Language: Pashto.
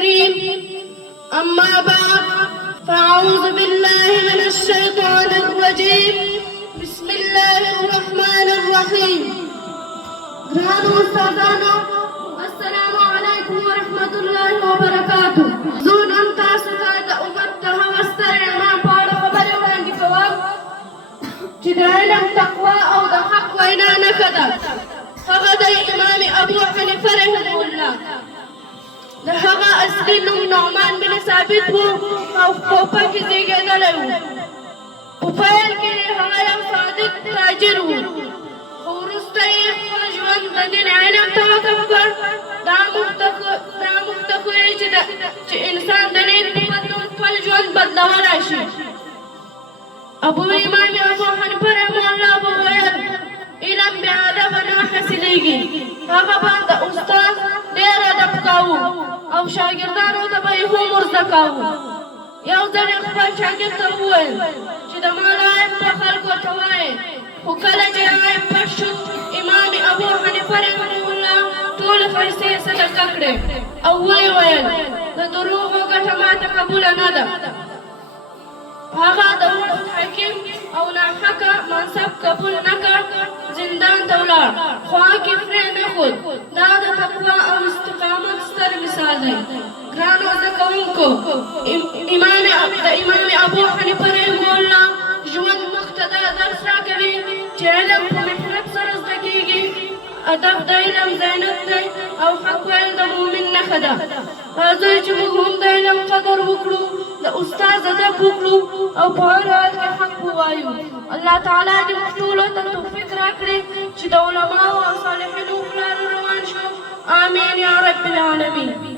الكريم. أما بعد، فأعوذ بالله من الشيطان الرجيم. بسم الله الرحمن الرحيم. جران أستاذانو، السلام عليكم ورحمة الله وبركاته. زون أنت ستاد أمتها واسترعما بارا خبر وانجي كواب جدعنا تقوى أو دحق وإنا نكدا فغدا إمام أبو حنيفة رحمه الله لهغا أسلي نعمان بن ثابت أو خوفا في زيجة له وفايل كي هغا صادق تاجر ورستي فجوان دنين عينم توقفكر دا مفتخوي چې انسان دنين فجوان بدلوا راشي. أبو إمام أبو حنيفة رحمه الله بويل علم بأدب نه حاصلېږي. هغه باندې استاد ډېر ادب کاوه او شاګردانو ته به یې هم ورزده کاوه. یو ځل یې خپل شاګرد ته وویل چې د مال عیب په خلکو ته وایې، خو کله چې عیب پټ شو امام ابو حنیفه رحمه الله ټولې پیسې صدقه کړې او ویې ویل د دروغو ګټه ماته قبوله نه ده. هغه د حاکم او ناحقه منصب قبول نه کړ، زندان ته ولاړ، خو هغې پرې نه ښود. دا د تقوا او استقامت ستر مثال دی. ګرانو زده کوونکو، د امام ابو حنیفه رحمه الله ژوند موږ ته دا درس راکوي چې علم په محنت سره زده کېږي. ادب د علم زینت دی او حق ویل د مؤمن نښه ده. راځئ چې موږ هم د علم قدر وکړو، د استاد ادب وکړو او په هر حال کې حق ووایو. الله تعالی دې موږ ټولو ته توفیق راکړي چې د علماو او صالحینو په لاره روان شو. آمین یا رب العالمین.